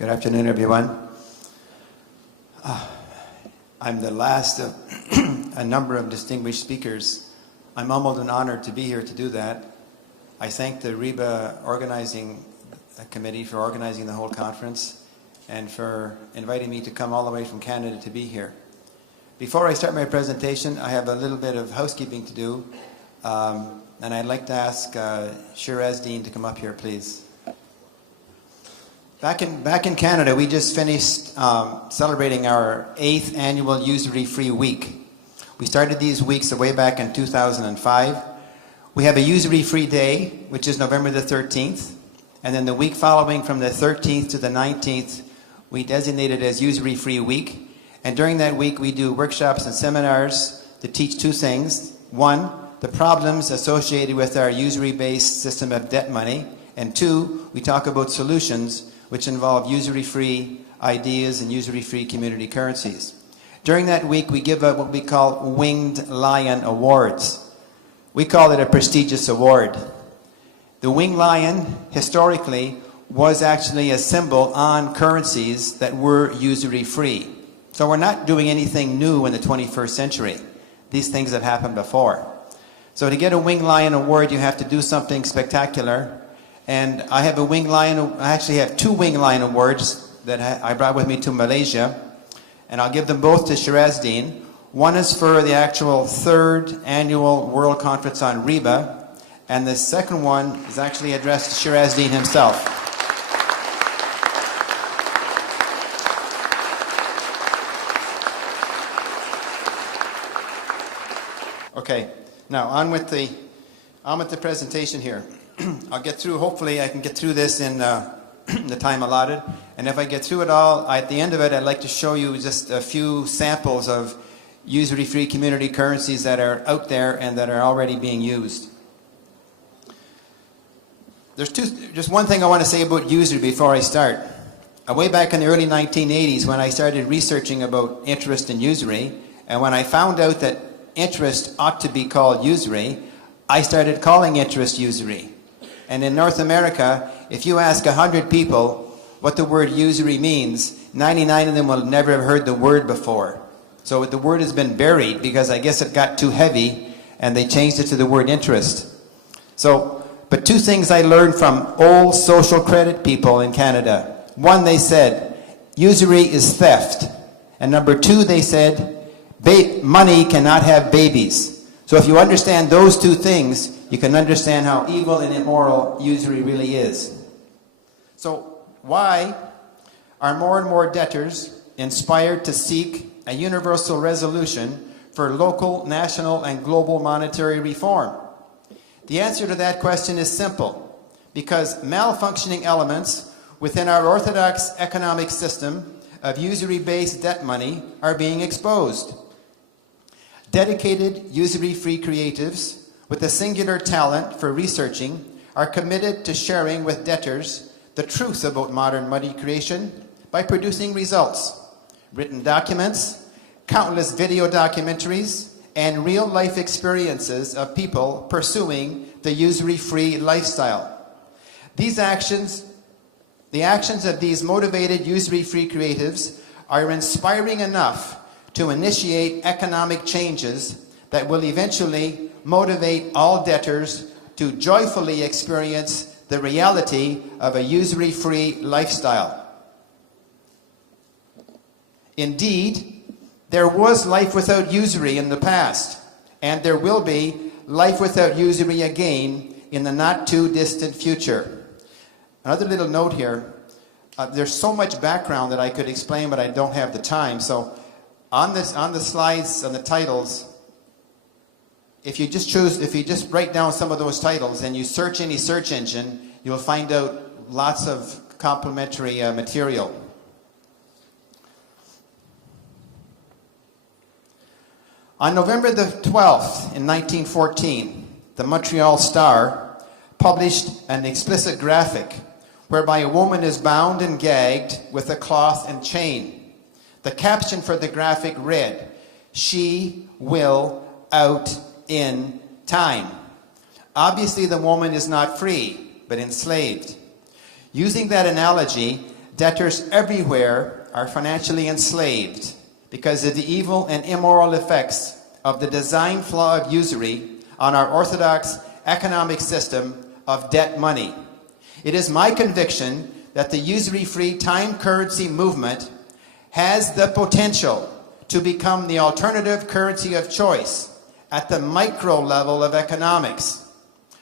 Good afternoon, everyone. I'm the last of a number of distinguished speakers. I'm humbled and honored to be here to do that. I thank the Riba organizing committee for organizing the whole conference and for inviting me to come all the way from Canada to be here. Before I start my presentation, I have a little bit of housekeeping to do, and I'd like to ask Shiraz Dean to come up here, please. Back in Canada, we just finished celebrating our 8th annual Usury-Free Week. We started these weeks way back in 2005. We have a Usury-Free Day, which is November the 13th, and then the week following from the 13th to the 19th, we designate it as Usury-Free Week. And during that week, we do workshops and seminars to teach two things. One, the problems associated with our usury-based system of debt money, and two, we talk about solutions which involve usury-free ideas and usury-free community currencies. During that week, we give out what we call Winged Lion Awards. We call it a prestigious award. The Winged Lion, historically, was actually a symbol on currencies that were usury-free. So we're not doing anything new in the 21st century. These things have happened before. So to get a Winged Lion Award, you have to do something spectacular. And I have a Winged Lion, I actually have two Winged Lion Awards that I brought with me to Malaysia. And I'll give them both to Shiraz Dean. One is for the actual 3rd annual World Conference on Riba. And the second one is actually addressed to Shiraz Dean himself. Okay, now on with the presentation here. I'll get through, hopefully I can get through this in the time allotted. And if I get through it all, at the end of it, I'd like to show you just a few samples of usury-free community currencies that are out there and that are already being used. There's just one thing I want to say about usury before I start. Way back in the early 1980s, when I started researching about interest and usury, and when I found out that interest ought to be called usury, I started calling interest usury. And in North America, if you ask 100 people what the word usury means, 99 of them will never have heard the word before. So the word has been buried because I guess it got too heavy and they changed it to the word interest. So, but two things I learned from old social credit people in Canada. One, they said, usury is theft. And number two, they said, money cannot have babies. So if you understand those two things, you can understand how evil and immoral usury really is. So why are more and more debtors inspired to seek a universal resolution for local, national, and global monetary reform? The answer to that question is simple. Because malfunctioning elements within our orthodox economic system of usury-based debt money are being exposed. Dedicated, usury-free creatives with a singular talent for researching are committed to sharing with debtors the truth about modern money creation by producing results, written documents, countless video documentaries, and real-life experiences of people pursuing the usury-free lifestyle. The actions of these motivated usury-free creatives are inspiring enough to initiate economic changes that will eventually motivate all debtors to joyfully experience the reality of a usury-free lifestyle. Indeed, there was life without usury in the past, and there will be life without usury again in the not too distant future. Another little note here, there's so much background that I could explain, but I don't have the time. So on the slides, on the titles, if you just write down some of those titles and you search any search engine, you'll find out lots of complementary material. On November the 12th in 1914, the Montreal Star published an explicit graphic whereby a woman is bound and gagged with a cloth and chain. The caption for the graphic read, "She will out in time." Obviously, the woman is not free, but enslaved. Using that analogy, debtors everywhere are financially enslaved because of the evil and immoral effects of the design flaw of usury on our orthodox economic system of debt money. It is my conviction that the usury-free time currency movement has the potential to become the alternative currency of choice at the micro level of economics.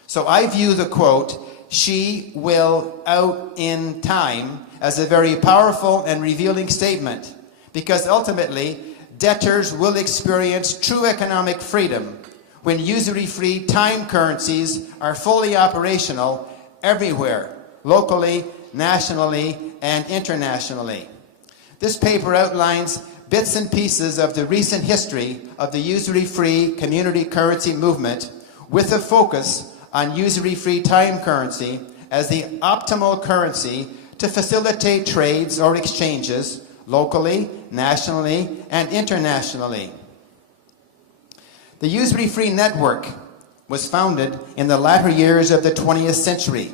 So I view the quote, "She will out in time," as a very powerful and revealing statement, because ultimately debtors will experience true economic freedom when usury-free time currencies are fully operational everywhere, locally, nationally, and internationally. This paper outlines bits and pieces of the recent history of the usury-free community currency movement with a focus on usury-free time currency as the optimal currency to facilitate trades or exchanges locally, nationally, and internationally. The Usury-Free network was founded in the latter years of the 20th century.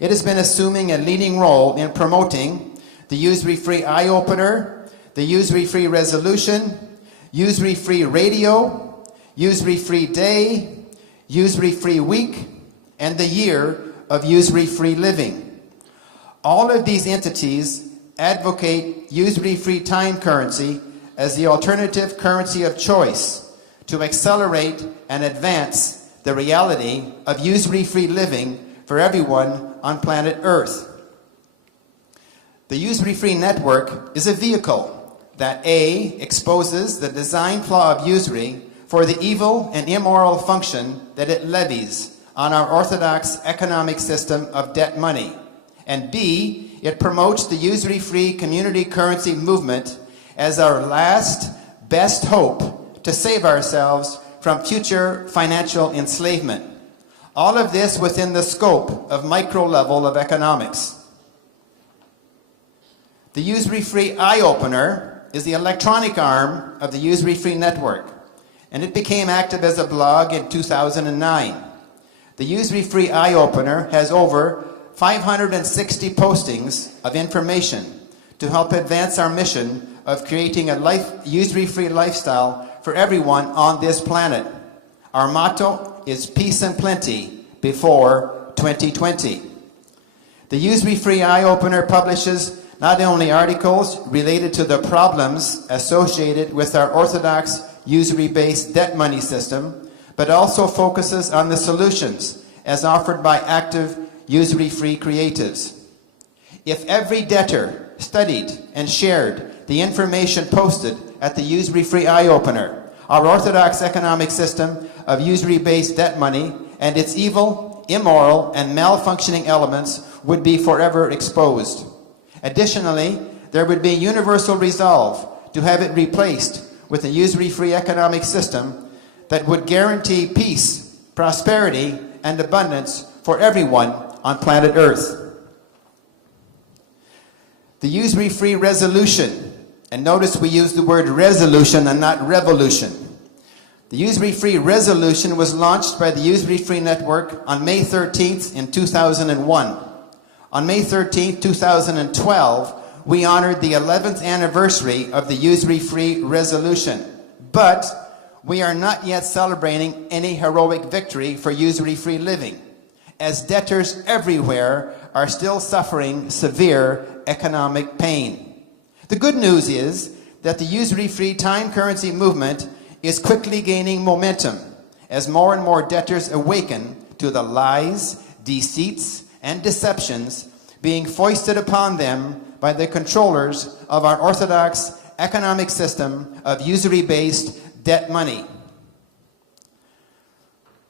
It has been assuming a leading role in promoting the Usury-Free Eye-Opener, the Usury-Free Resolution, Usury-Free Radio, Usury-Free Day, Usury-Free Week, and the Year of Usury-Free Living. All of these entities advocate usury-free time currency as the alternative currency of choice to accelerate and advance the reality of usury-free living for everyone on planet Earth. The Usury-Free network is a vehicle that A, exposes the design flaw of usury for the evil and immoral function that it levies on our orthodox economic system of debt money, and B, it promotes the usury-free community currency movement as our last best hope to save ourselves from future financial enslavement. All of this within the scope of micro level of economics. The Usury-Free Eye-Opener is the electronic arm of the Usury-Free network, and it became active as a blog in 2009. The Usury-Free Eye-Opener has over 560 postings of information to help advance our mission of creating a usury-free lifestyle for everyone on this planet. Our motto is peace and plenty before 2020. The Usury-Free Eye-Opener publishes not only articles related to the problems associated with our orthodox usury-based debt money system, but also focuses on the solutions as offered by active usury-free creatives. If every debtor studied and shared the information posted at the Usury-Free Eye-Opener, our orthodox economic system of usury-based debt money and its evil, immoral, and malfunctioning elements would be forever exposed. Additionally, there would be universal resolve to have it replaced with a usury-free economic system that would guarantee peace, prosperity, and abundance for everyone on planet Earth. The Usury-Free Resolution, and notice we use the word resolution and not revolution. The Usury-Free Resolution was launched by the Usury-Free Network on May 13th in 2001. On May 13th, 2012, we honored the 11th anniversary of the Usury-Free Resolution, but we are not yet celebrating any heroic victory for usury-free living, as debtors everywhere are still suffering severe economic pain. The good news is that the usury-free time currency movement is quickly gaining momentum as more and more debtors awaken to the lies, deceits, and deceptions being foisted upon them by the controllers of our orthodox economic system of usury-based debt money.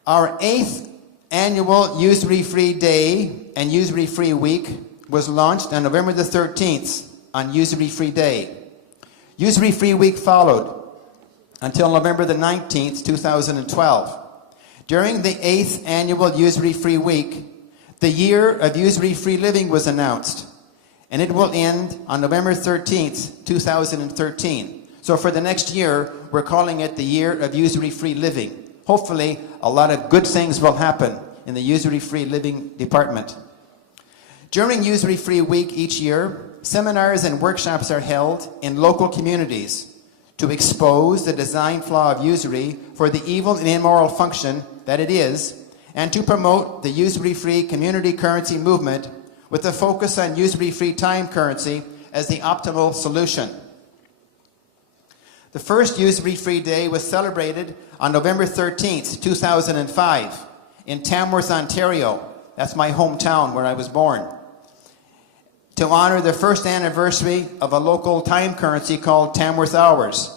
Our 8th annual Usury-Free Day and Usury-Free Week was launched on November the 13th on Usury-Free Day. Usury-Free Week followed until November the 19th, 2012. During the 8th annual Usury-Free Week, the Year of Usury-Free Living was announced, and it will end on November 13th, 2013. So for the next year, we're calling it the Year of Usury-Free Living. Hopefully, a lot of good things will happen in the Usury-Free Living department. During Usury-Free Week each year, seminars and workshops are held in local communities to expose the design flaw of usury for the evil and immoral function that it is, and to promote the usury-free community currency movement with a focus on usury-free time currency as the optimal solution. The first Usury-Free Day was celebrated on November 13th, 2005 in Tamworth, Ontario. That's my hometown where I was born. To honor the first anniversary of a local time currency called Tamworth Hours.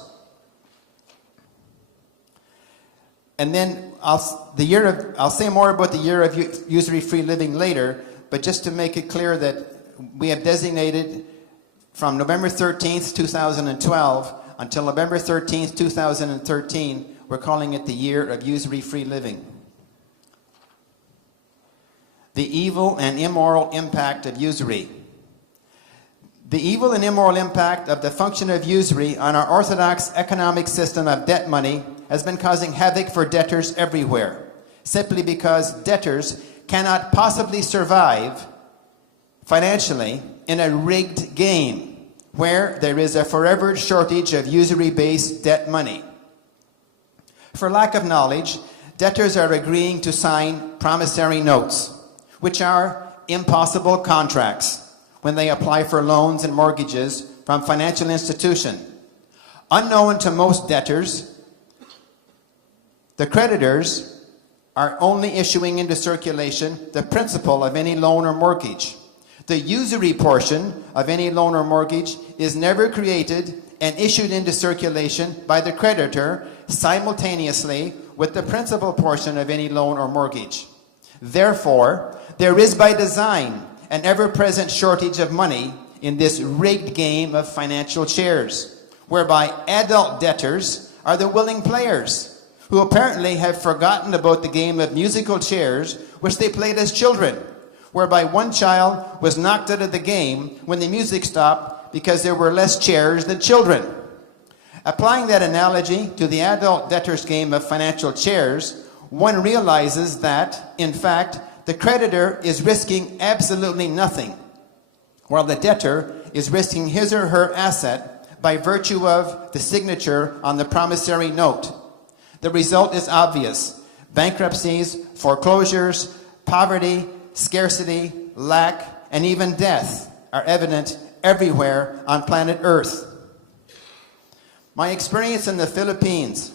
And then I'll say more about the year of usury-free living later, but just to make it clear that we have designated from November 13th, 2012 until November 13th, 2013, we're calling it the year of usury-free living. The evil and immoral impact of usury. The evil and immoral impact of the function of usury on our orthodox economic system of debt money has been causing havoc for debtors everywhere, simply because debtors cannot possibly survive financially in a rigged game where there is a forever shortage of usury-based debt money. For lack of knowledge, debtors are agreeing to sign promissory notes, which are impossible contracts when they apply for loans and mortgages from financial institution. Unknown to most debtors, the creditors are only issuing into circulation the principal of any loan or mortgage. The usury portion of any loan or mortgage is never created and issued into circulation by the creditor simultaneously with the principal portion of any loan or mortgage. Therefore, there is by design an ever-present shortage of money in this rigged game of financial chairs, whereby adult debtors are the willing players, who apparently have forgotten about the game of musical chairs which they played as children, whereby one child was knocked out of the game when the music stopped because there were less chairs than children. Applying that analogy to the adult debtors game of financial chairs, one realizes that, in fact, the creditor is risking absolutely nothing, while the debtor is risking his or her asset by virtue of the signature on the promissory note. The result is obvious. Bankruptcies, foreclosures, poverty, scarcity, lack, and even death are evident everywhere on planet Earth. My experience in the Philippines.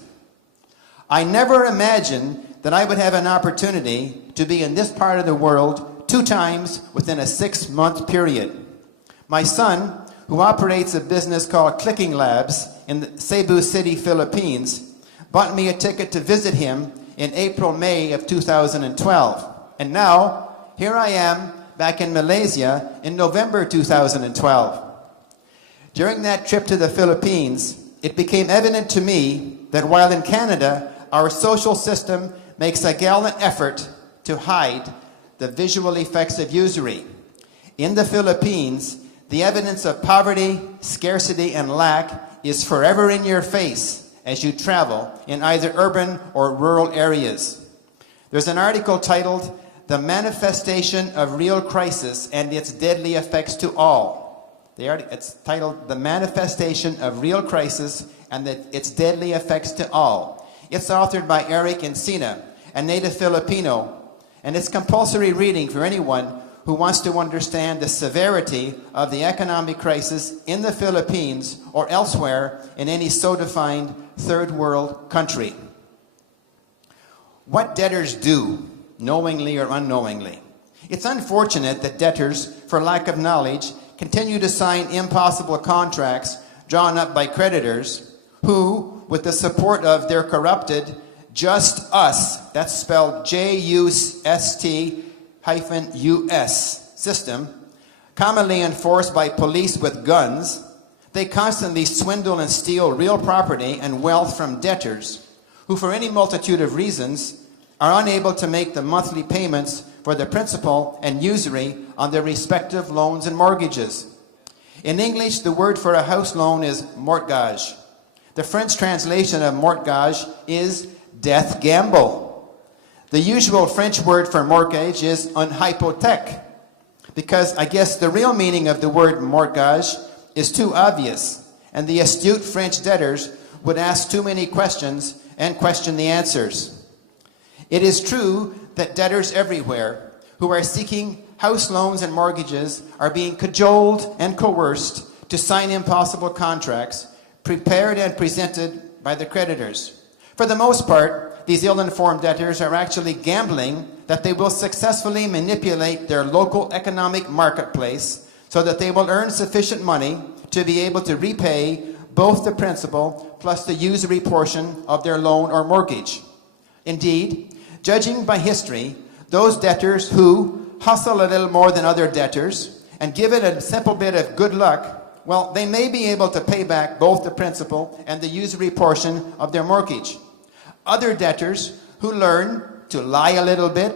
I never imagined that I would have an opportunity to be in this part of the world 2 times within a 6-month period. My son, who operates a business called Clicking Labs in the Cebu City, Philippines, bought me a ticket to visit him in April-May of 2012. And now, here I am back in Malaysia in November 2012. During that trip to the Philippines, it became evident to me that while in Canada, our social system makes a gallant effort to hide the visual effects of usury, in the Philippines, the evidence of poverty, scarcity, and lack is forever in your face as you travel in either urban or rural areas. There's an article titled, "The Manifestation of Real Crisis and Its Deadly Effects to All." It's titled, "The Manifestation of Real Crisis and Its Deadly Effects to All." It's authored by Eric Encina, a native Filipino, and it's compulsory reading for anyone who wants to understand the severity of the economic crisis in the Philippines or elsewhere in any so-defined third world country. What debtors do, knowingly or unknowingly. It's unfortunate that debtors, for lack of knowledge, continue to sign impossible contracts drawn up by creditors who, with the support of their corrupted Just Us, that's spelled JUST-US system, commonly enforced by police with guns, they constantly swindle and steal real property and wealth from debtors who, for any multitude of reasons, are unable to make the monthly payments for the principal and usury on their respective loans and mortgages. In English, the word for a house loan is mortgage. The French translation of mortgage is death gamble. The usual French word for mortgage is un hypothèque, because I guess the real meaning of the word mortgage is too obvious, and the astute French debtors would ask too many questions and question the answers. It is true that debtors everywhere who are seeking house loans and mortgages are being cajoled and coerced to sign impossible contracts prepared and presented by the creditors. For the most part, these ill-informed debtors are actually gambling that they will successfully manipulate their local economic marketplace so that they will earn sufficient money to be able to repay both the principal plus the usury portion of their loan or mortgage. Indeed, judging by history, those debtors who hustle a little more than other debtors and give it a simple bit of good luck, well, they may be able to pay back both the principal and the usury portion of their mortgage. Other debtors who learn to lie a little bit,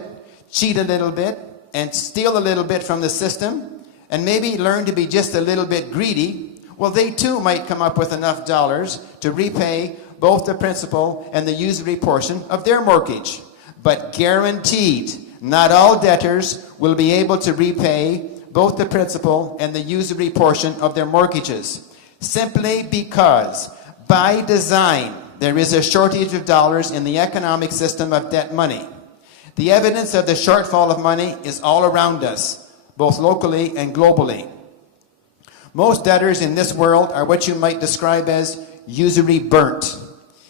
cheat a little bit, and steal a little bit from the system, and maybe learn to be just a little bit greedy, well, they too might come up with enough dollars to repay both the principal and the usury portion of their mortgage. But guaranteed, not all debtors will be able to repay both the principal and the usury portion of their mortgages, simply because, by design, there is a shortage of dollars in the economic system of debt money. The evidence of the shortfall of money is all around us, both locally and globally. Most debtors in this world are what you might describe as usury burnt.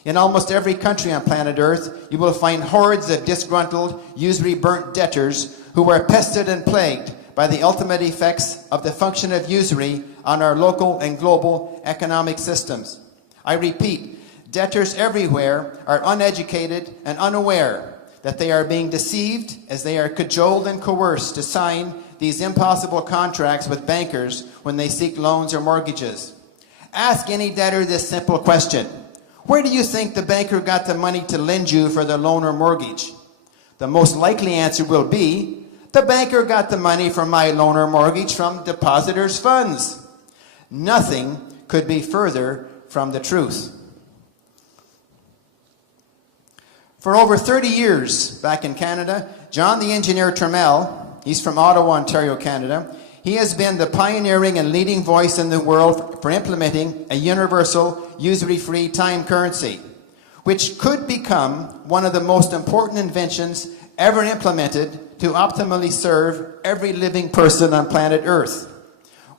In almost every country on planet Earth, you will find hordes of disgruntled, usury burnt debtors who are pested and plagued by the ultimate effects of the function of usury on our local and global economic systems. I repeat, debtors everywhere are uneducated and unaware that they are being deceived as they are cajoled and coerced to sign these impossible contracts with bankers when they seek loans or mortgages. Ask any debtor this simple question: where do you think the banker got the money to lend you for the loan or mortgage? The most likely answer will be, the banker got the money for my loan or mortgage from depositors' funds. Nothing could be further from the truth. For over 30 years back in Canada, John the Engineer Trammell, he's from Ottawa, Ontario, Canada, he has been the pioneering and leading voice in the world for implementing a universal usury-free time currency, which could become one of the most important inventions ever implemented to optimally serve every living person on planet Earth.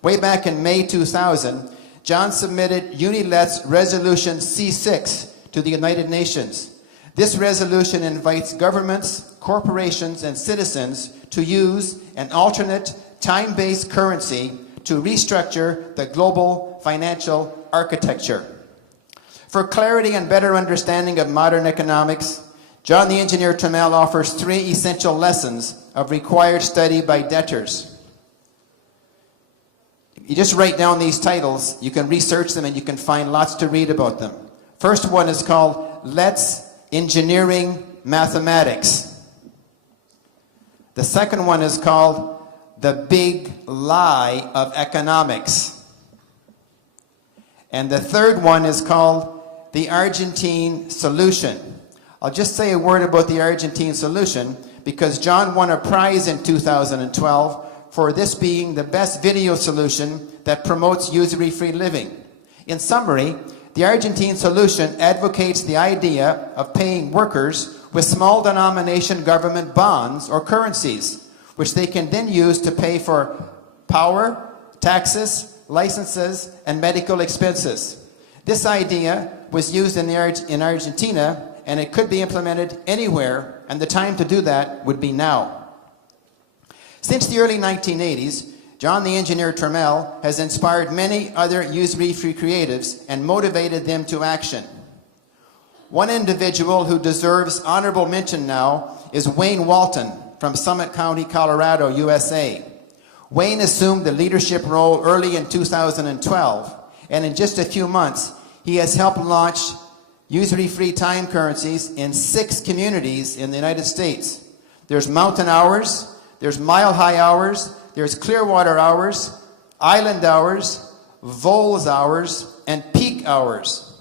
Way back in May 2000, John submitted UNILET's Resolution C6 to the United Nations. This resolution invites governments, corporations, and citizens to use an alternate time-based currency to restructure the global financial architecture. For clarity and better understanding of modern economics, John the Engineer Trammell offers 3 essential lessons of required study by debtors. You just write down these titles, you can research them, and you can find lots to read about them. First one is called Let's Engineering Mathematics. The second one is called The Big Lie of Economics. And the third one is called The Argentine Solution. I'll just say a word about the Argentine solution because John won a prize in 2012 for this being the best video solution that promotes usury-free living. In summary, the Argentine solution advocates the idea of paying workers with small denomination government bonds or currencies, which they can then use to pay for power, taxes, licenses, and medical expenses. This idea was used in Argentina, and it could be implemented anywhere, and the time to do that would be now. Since the early 1980s, John the Engineer Trammell has inspired many other usury-free creatives and motivated them to action. One individual who deserves honorable mention now is Wayne Walton from Summit County, Colorado, USA. Wayne assumed the leadership role early in 2012, and in just a few months, he has helped launch usury-free time currencies in 6 communities in the United States. There's mountain hours, there's mile-high hours, there's Clearwater hours, island hours, Vols hours, and peak hours.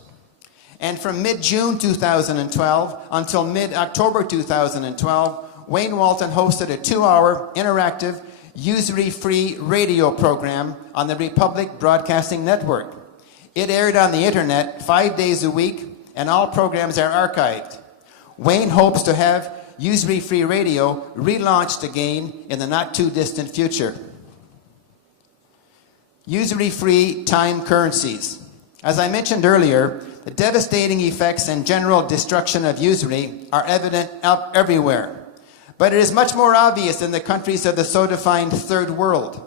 And from mid-June 2012 until mid-October 2012, Wayne Walton hosted a 2-hour interactive Usury-Free radio program on the Republic Broadcasting Network. It aired on the internet 5 days a week, and all programs are archived. Wayne hopes to have Usury-Free radio relaunched again in the not-too-distant future. Usury-Free time currencies. As I mentioned earlier, the devastating effects and general destruction of usury are evident everywhere. But it is much more obvious in the countries of the so-defined third world.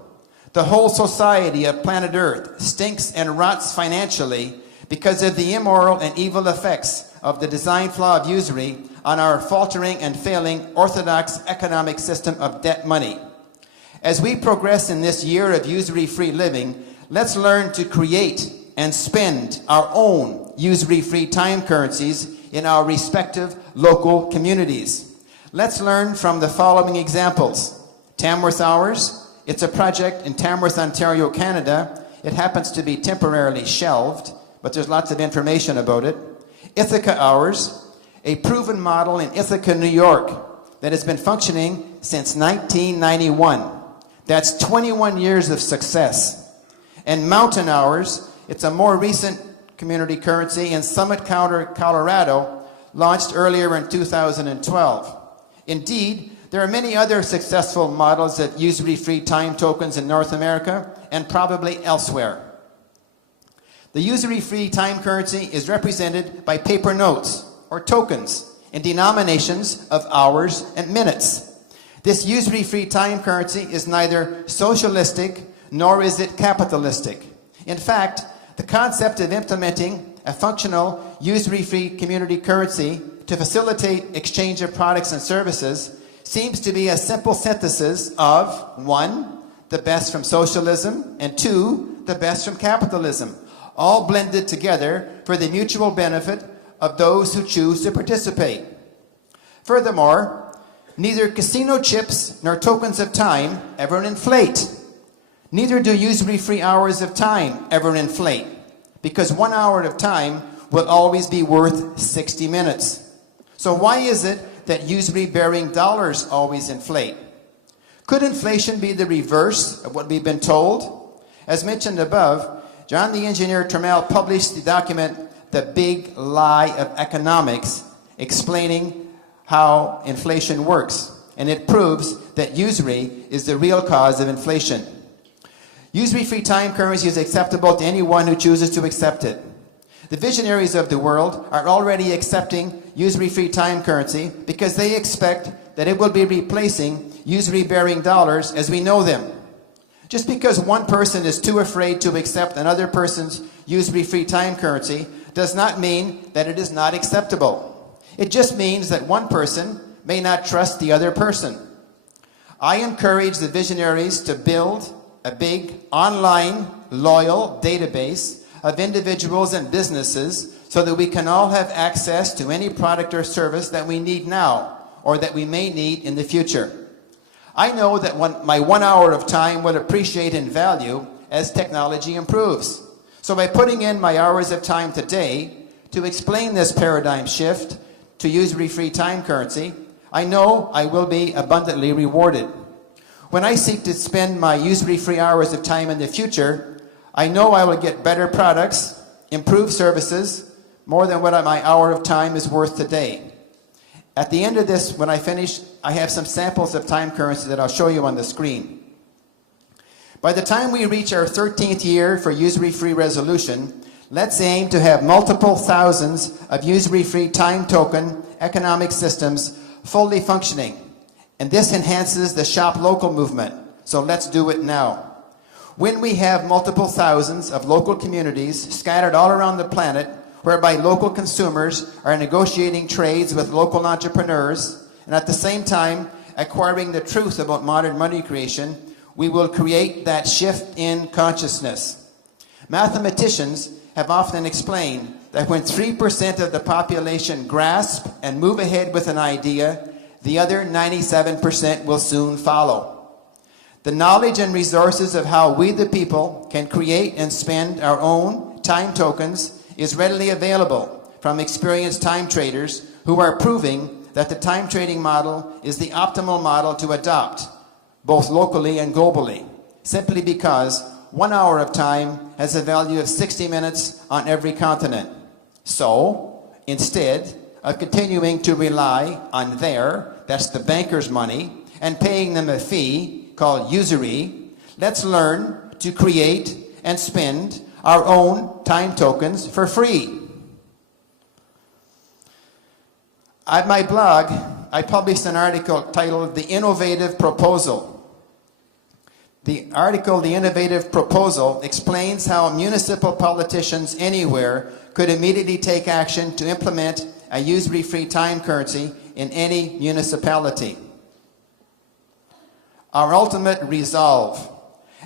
The whole society of planet Earth stinks and rots financially because of the immoral and evil effects of the design flaw of usury on our faltering and failing orthodox economic system of debt money. As we progress in this year of usury-free living, let's learn to create and spend our own usury-free time currencies in our respective local communities. Let's learn from the following examples. Tamworth Hours. It's a project in Tamworth, Ontario, Canada. It happens to be temporarily shelved, but there's lots of information about it. Ithaca Hours, a proven model in Ithaca, New York that has been functioning since 1991. That's 21 years of success. And Mountain Hours, it's a more recent community currency in Summit, Colorado, launched earlier in 2012. Indeed, there are many other successful models of usury-free time tokens in North America and probably elsewhere. The usury-free time currency is represented by paper notes or tokens in denominations of hours and minutes. This usury-free time currency is neither socialistic nor is it capitalistic. In fact, the concept of implementing a functional usury-free community currency to facilitate exchange of products and services seems to be a simple synthesis of 1, the best from socialism, and 2, the best from capitalism, all blended together for the mutual benefit of those who choose to participate. Furthermore, neither casino chips nor tokens of time ever inflate. Neither do usury-free hours of time ever inflate, because 1 hour of time will always be worth 60 minutes. So why is it that usury-bearing dollars always inflate? Could inflation be the reverse of what we've been told? As mentioned above, John the Engineer Trammell published the document, The Big Lie of Economics, explaining how inflation works. And it proves that usury is the real cause of inflation. Usury-free time currency is acceptable to anyone who chooses to accept it. The visionaries of the world are already accepting usury-free time currency because they expect that it will be replacing usury-bearing dollars as we know them. Just because one person is too afraid to accept another person's usury-free time currency does not mean that it is not acceptable. It just means that one person may not trust the other person. I encourage the visionaries to build a big online loyal database of individuals and businesses so that we can all have access to any product or service that we need now or that we may need in the future. I know that my 1 hour of time will appreciate in value as technology improves. So by putting in my hours of time today to explain this paradigm shift to usury-free time currency, I know I will be abundantly rewarded. When I seek to spend my usury-free hours of time in the future, I know I will get better products, improved services, more than what my hour of time is worth today. At the end of this, when I finish, I have some samples of time currency that I'll show you on the screen. By the time we reach our 13th year for usury-free resolution, let's aim to have multiple thousands of usury-free time token economic systems fully functioning. And this enhances the shop local movement. So let's do it now. When we have multiple thousands of local communities scattered all around the planet, whereby local consumers are negotiating trades with local entrepreneurs, and at the same time acquiring the truth about modern money creation, we will create that shift in consciousness. Mathematicians have often explained that when 3% of the population grasp and move ahead with an idea, the other 97% will soon follow. The knowledge and resources of how we the people can create and spend our own time tokens is readily available from experienced time traders who are proving that the time trading model is the optimal model to adopt. both locally and globally, simply because 1 hour of time has a value of 60 minutes on every continent. So, instead of continuing to rely on that's the banker's money, and paying them a fee called usury, let's learn to create and spend our own time tokens for free. At my blog, I published an article titled The Innovative Proposal. The article, The Innovative Proposal, explains how municipal politicians anywhere could immediately take action to implement a usury-free time currency in any municipality. Our ultimate resolve.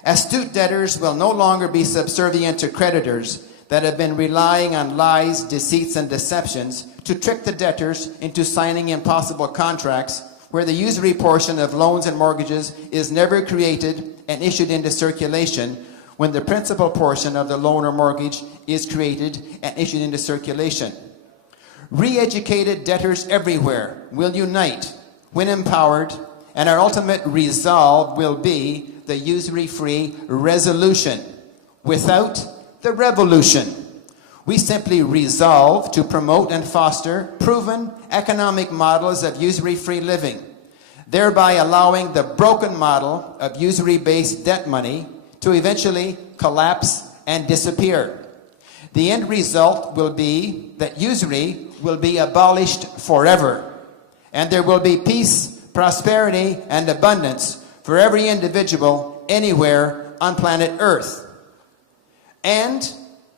Astute debtors will no longer be subservient to creditors that have been relying on lies, deceits, and deceptions to trick the debtors into signing impossible contracts where the usury portion of loans and mortgages is never created and issued into circulation when the principal portion of the loan or mortgage is created and issued into circulation. Re-educated debtors everywhere will unite when empowered, and our ultimate resolve will be the usury-free resolution without the revolution. We simply resolve to promote and foster proven economic models of usury-free living, thereby allowing the broken model of usury-based debt money to eventually collapse and disappear. The end result will be that usury will be abolished forever, and there will be peace, prosperity, and abundance for every individual anywhere on planet Earth. And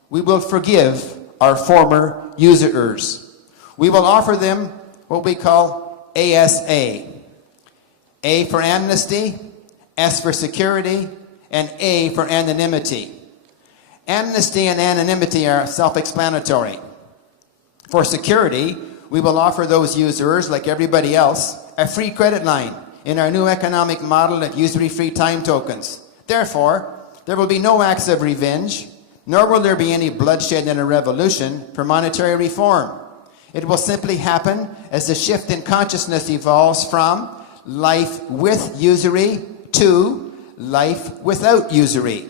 we will forgive our former usurers. We will offer them what we call ASA. A for amnesty, S for security, and A for anonymity. Amnesty and anonymity are self-explanatory. For security, we will offer those usurers, like everybody else, a free credit line in our new economic model of usury-free time tokens. Therefore, there will be no acts of revenge, nor will there be any bloodshed in a revolution for monetary reform. It will simply happen as the shift in consciousness evolves from life with usury to life without usury.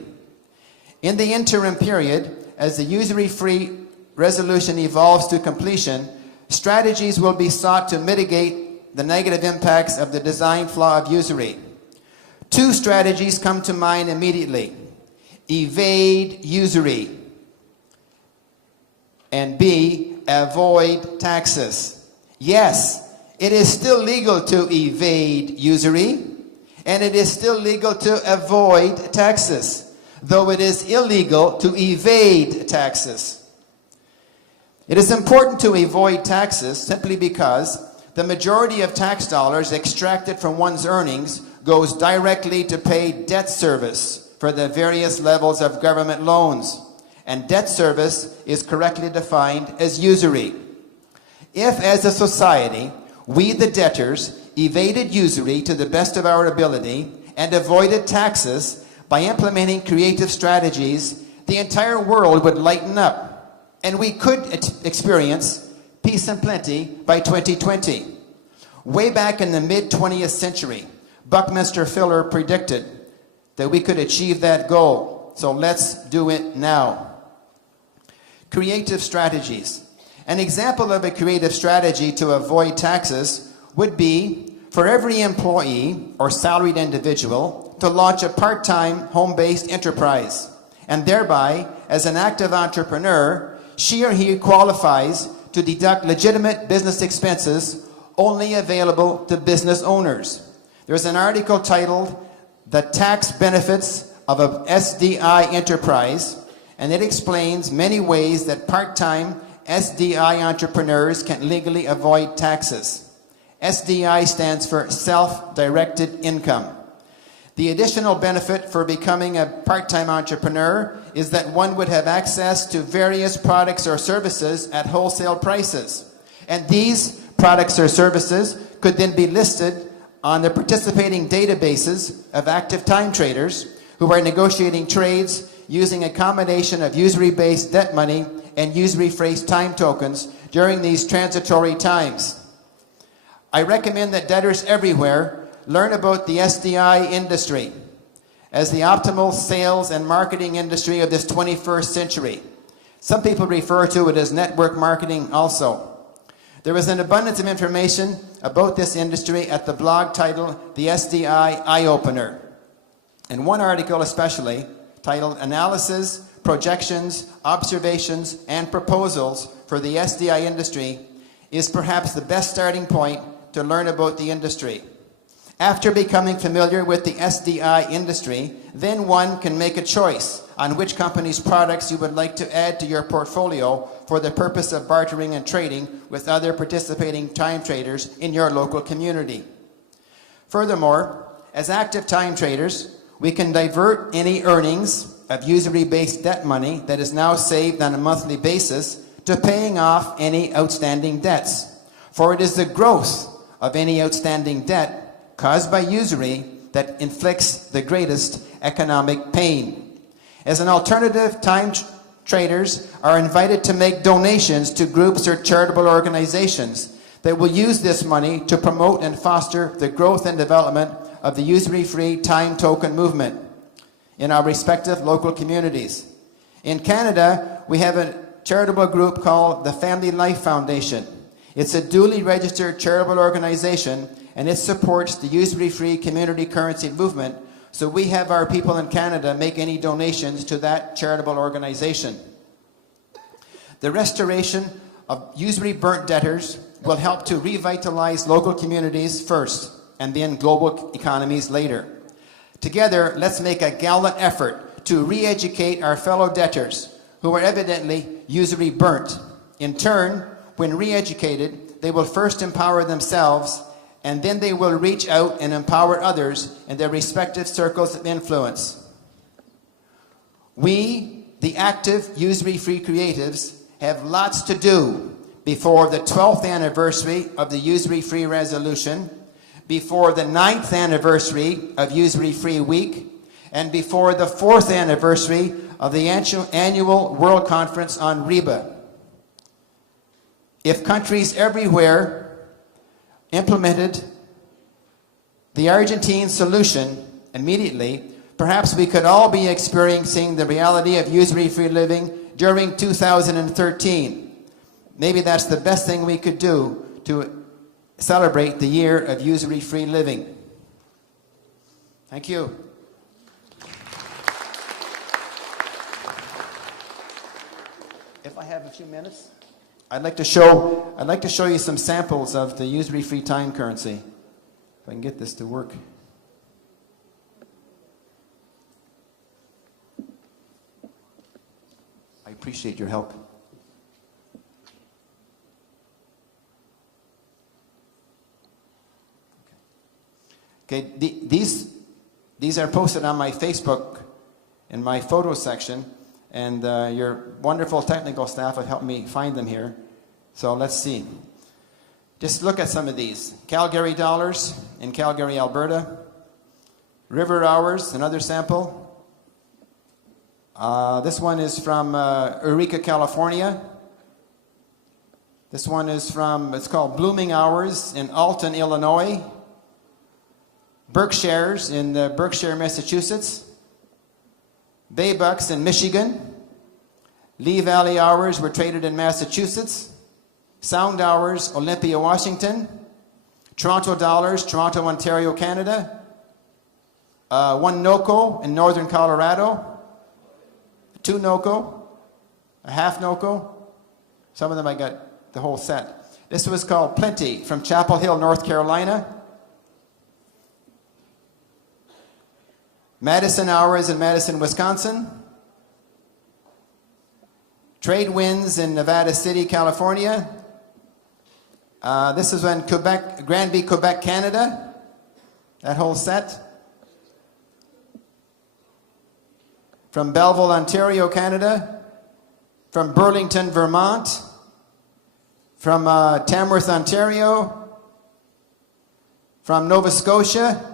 In the interim period, as the usury-free resolution evolves to completion, strategies will be sought to mitigate the negative impacts of the design flaw of usury. Two strategies come to mind immediately. Evade usury, and B, avoid taxes. Yes, it is still legal to evade usury, and it is still legal to avoid taxes, though it is illegal to evade taxes. It is important to avoid taxes simply because the majority of tax dollars extracted from one's earnings goes directly to pay debt service for the various levels of government loans, and debt service is correctly defined as usury. If, as a society, we the debtors evaded usury to the best of our ability and avoided taxes by implementing creative strategies, the entire world would lighten up, and we could experience peace and plenty by 2020. Way back in the mid-20th century, Buckminster Fuller predicted that we could achieve that goal. So let's do it now. Creative strategies. An example of a creative strategy to avoid taxes would be for every employee or salaried individual to launch a part-time home-based enterprise, and thereby, as an active entrepreneur, she or he qualifies to deduct legitimate business expenses only available to business owners. There's an article titled The Tax Benefits of a SDI Enterprise, and it explains many ways that part-time SDI entrepreneurs can legally avoid taxes. SDI stands for self-directed income. The additional benefit for becoming a part-time entrepreneur is that one would have access to various products or services at wholesale prices. And these products or services could then be listed on the participating databases of active time traders who are negotiating trades using a combination of usury-based debt money and usury-free time tokens during these transitory times. I recommend that debtors everywhere learn about the SDI industry as the optimal sales and marketing industry of this 21st century. Some people refer to it as network marketing also. There is an abundance of information about this industry at the blog titled The SDI Eye-Opener. And one article especially, titled Analysis, Projections, Observations, and Proposals for the SDI Industry, is perhaps the best starting point to learn about the industry. After becoming familiar with the SDI industry, then one can make a choice on which company's products you would like to add to your portfolio for the purpose of bartering and trading with other participating time traders in your local community. Furthermore, as active time traders, we can divert any earnings of usury-based debt money that is now saved on a monthly basis to paying off any outstanding debts. For it is the growth of any outstanding debt caused by usury that inflicts the greatest economic pain. As an alternative, time traders are invited to make donations to groups or charitable organizations that will use this money to promote and foster the growth and development of the usury-free time token movement in our respective local communities. In Canada, we have a charitable group called the Family Life Foundation. It's a duly registered charitable organization, and it supports the usury-free community currency movement. So we have our people in Canada make any donations to that charitable organization. The restoration of usury burnt debtors will help to revitalize local communities first, and then global economies later. Together, let's make a gallant effort to re-educate our fellow debtors who are evidently usury burnt. In turn, when re-educated, they will first empower themselves, and then they will reach out and empower others in their respective circles of influence. We, the active usury-free creatives, have lots to do before the 12th anniversary of the Usury-Free Resolution, before the 9th anniversary of Usury-Free Week, and before the 4th anniversary of the annual World Conference on Riba. If countries everywhere implemented the Argentine solution immediately, perhaps we could all be experiencing the reality of usury-free living during 2013. Maybe that's the best thing we could do to celebrate the year of usury-free living. Thank you. If I have a few minutes, I'd like to show you some samples of the usury-free time currency. If I can get this to work. I appreciate your help. Okay, these are posted on my Facebook in my photo section, and your wonderful technical staff have helped me find them here. So let's see. Just look at some of these. Calgary dollars in Calgary, Alberta. River hours, another sample. This one is from Eureka, California. This one is from, it's called Blooming Hours in Alton, Illinois. Berkshires in Berkshire, Massachusetts. Bay Bucks in Michigan. Lee Valley hours were traded in Massachusetts. Sound hours, Olympia, Washington. Toronto dollars, Toronto, Ontario, Canada. One NOCO in northern Colorado. Two NOCO. A half NOCO. Some of them I got the whole set. This was called Plenty from Chapel Hill, North Carolina. Madison hours in Madison, Wisconsin. Trade winds in Nevada City, California. This is in Quebec, Granby, Quebec, Canada. That whole set. From Belleville, Ontario, Canada. From Burlington, Vermont. From Tamworth, Ontario. From Nova Scotia.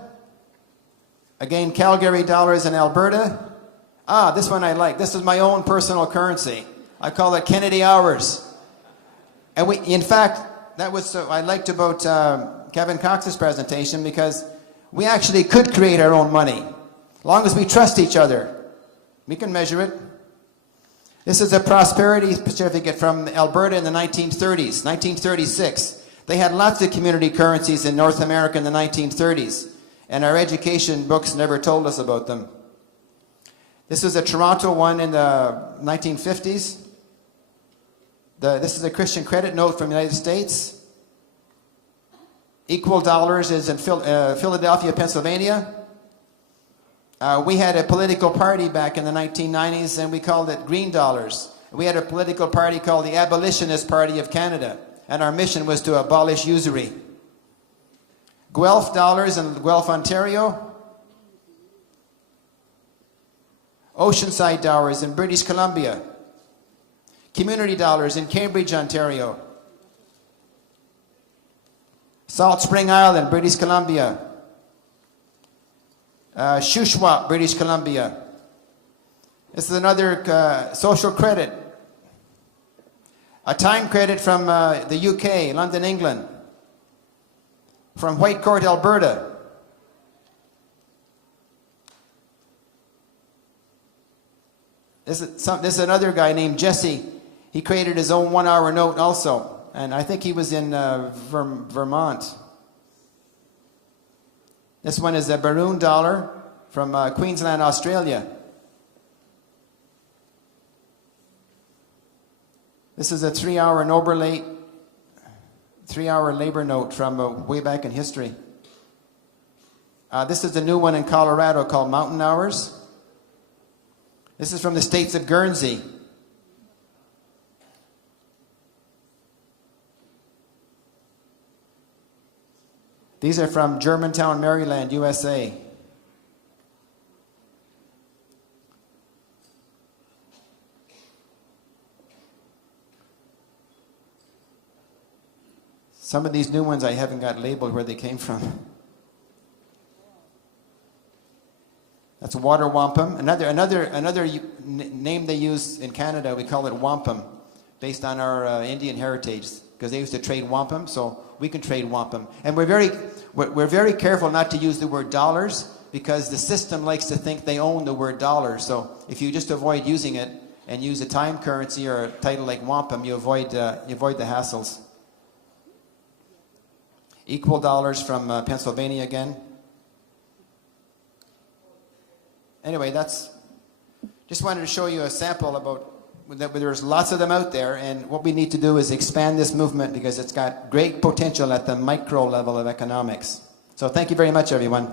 Again, Calgary dollars in Alberta. This one I like. This is my own personal currency. I call it Kennedy hours. And we, in fact, that was so I liked about Kevin Cox's presentation, because We actually could create our own money, as long as we trust each other. We can measure it. This is a prosperity certificate from Alberta in the 1930s, 1936. They had lots of community currencies in North America in the 1930s, and our education books never told us about them. This is a Toronto one in the 1950s. This is a Christian credit note from the United States. Equal dollars is in Philadelphia, Pennsylvania. We had a political party back in the 1990s, and we called it Green Dollars. We had a political party called the Abolitionist Party of Canada, and our mission was to abolish usury. Guelph dollars in Guelph, Ontario. Oceanside dollars in British Columbia. Community dollars in Cambridge, Ontario. Salt Spring Island, British Columbia. Shuswap, British Columbia. This is another social credit. A time credit from the UK, London, England. From Whitecourt, Alberta. This is another guy named Jesse. He created his own 1 hour note also. And I think he was in Vermont. This one is a Baroon dollar from Queensland, Australia. This is a 3 hour labor note from way back in history. This is a new one in Colorado called Mountain Hours. This is from the States of Guernsey. These are from Germantown, Maryland, USA. Some of these new ones I haven't got labeled where they came from. That's water wampum. Another name they use in Canada, we call it wampum, based on our Indian heritage, because they used to trade wampum, so we can trade wampum. And we're very careful not to use the word dollars, because the system likes to think they own the word dollars. So if you just avoid using it and use a time currency or a title like wampum, you avoid the hassles. Equal dollars from Pennsylvania again. Anyway, just wanted to show you a sample about that. There's lots of them out there, and what we need to do is expand this movement because it's got great potential at the micro level of economics. So thank you very much, everyone.